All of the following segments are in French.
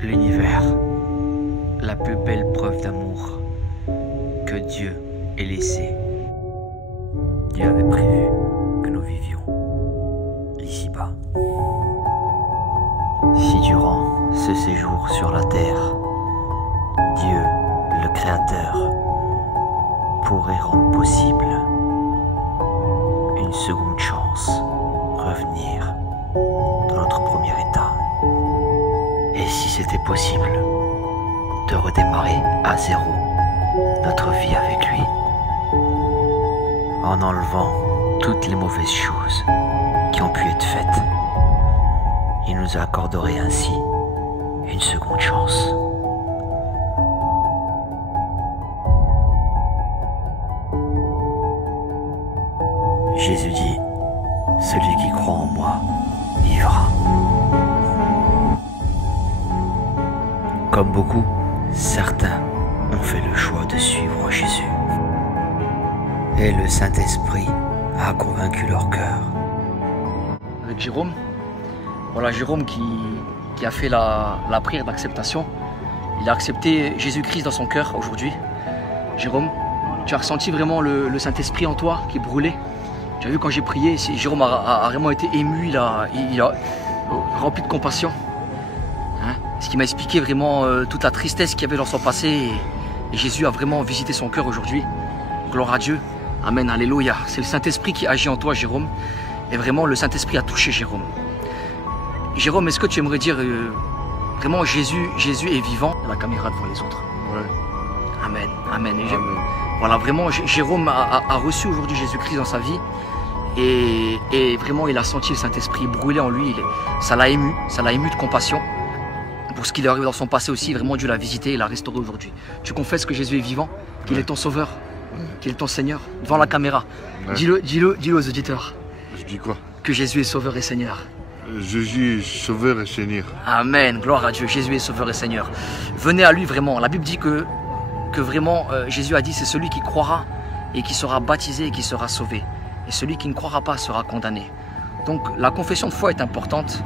L'univers, la plus belle preuve d'amour que Dieu ait laissée. Dieu avait prévu que nous vivions ici-bas. Si durant ce séjour sur la terre, Dieu, le Créateur, pourrait rendre possible une seconde chance, revenir dans notre premier état. Et si c'était possible de redémarrer à zéro notre vie avec lui, en enlevant toutes les mauvaises choses qui ont pu être faites, il nous accorderait ainsi une seconde chance. Jésus dit, celui qui croit en moi vivra. Comme beaucoup, certains ont fait le choix de suivre Jésus. Et le Saint-Esprit a convaincu leur cœur. Avec Jérôme, voilà Jérôme qui a fait la prière d'acceptation. Il a accepté Jésus-Christ dans son cœur aujourd'hui. Jérôme, tu as ressenti vraiment le Saint-Esprit en toi qui brûlait. Tu as vu quand j'ai prié, Jérôme a vraiment été ému, il a rempli de compassion. Hein, ce qui m'a expliqué vraiment toute la tristesse qu'il y avait dans son passé. Et Jésus a vraiment visité son cœur aujourd'hui. Gloire à Dieu. Amen, alléluia. C'est le Saint-Esprit qui agit en toi, Jérôme. Et vraiment, le Saint-Esprit a touché Jérôme. Jérôme, est-ce que tu aimerais dire vraiment Jésus est vivant? La caméra devant les autres. Ouais. Amen, amen. Amen. Voilà, vraiment, Jérôme a reçu aujourd'hui Jésus-Christ dans sa vie. Et vraiment, il a senti le Saint-Esprit brûler en lui. Ça l'a ému de compassion. Pour ce qui lui arrive dans son passé aussi, vraiment Dieu l'a visité et l'a restauré aujourd'hui. Tu confesses que Jésus est vivant, qu'il est ton sauveur, qu'il est ton Seigneur, devant la caméra. Ouais. Dis-le aux auditeurs. Je dis quoi? Que Jésus est sauveur et Seigneur. Jésus est sauveur et Seigneur. Amen, gloire à Dieu, Jésus est sauveur et Seigneur. Venez à lui vraiment. La Bible dit que vraiment, Jésus a dit, c'est celui qui croira et qui sera baptisé et qui sera sauvé. Et celui qui ne croira pas sera condamné. Donc la confession de foi est importante.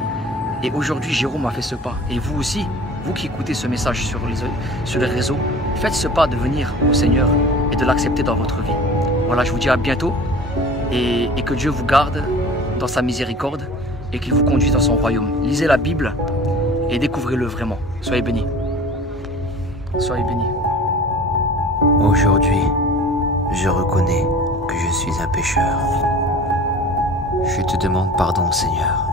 Et aujourd'hui, Jérôme a fait ce pas. Et vous aussi, vous qui écoutez ce message sur les réseaux, faites ce pas de venir au Seigneur et de l'accepter dans votre vie. Voilà, je vous dis à bientôt. Et que Dieu vous garde dans sa miséricorde et qu'il vous conduise dans son royaume. Lisez la Bible et découvrez-le vraiment. Soyez bénis. Soyez bénis. Aujourd'hui, je reconnais que je suis un pécheur. Je te demande pardon, Seigneur.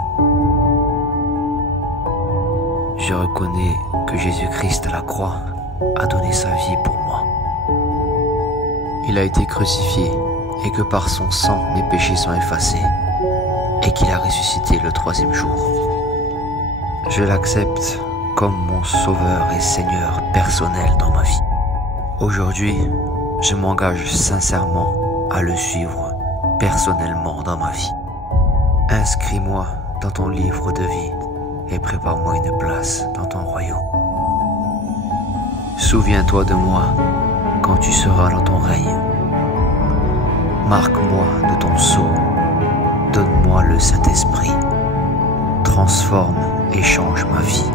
Je reconnais que Jésus-Christ à la croix a donné sa vie pour moi. Il a été crucifié et que par son sang mes péchés sont effacés et qu'il a ressuscité le troisième jour. Je l'accepte comme mon sauveur et Seigneur personnel dans ma vie. Aujourd'hui, je m'engage sincèrement à le suivre personnellement dans ma vie. Inscris-moi dans ton livre de vie et prépare-moi une place dans ton royaume. Souviens-toi de moi quand tu seras dans ton règne. Marque-moi de ton sceau. Donne-moi le Saint-Esprit. Transforme et change ma vie.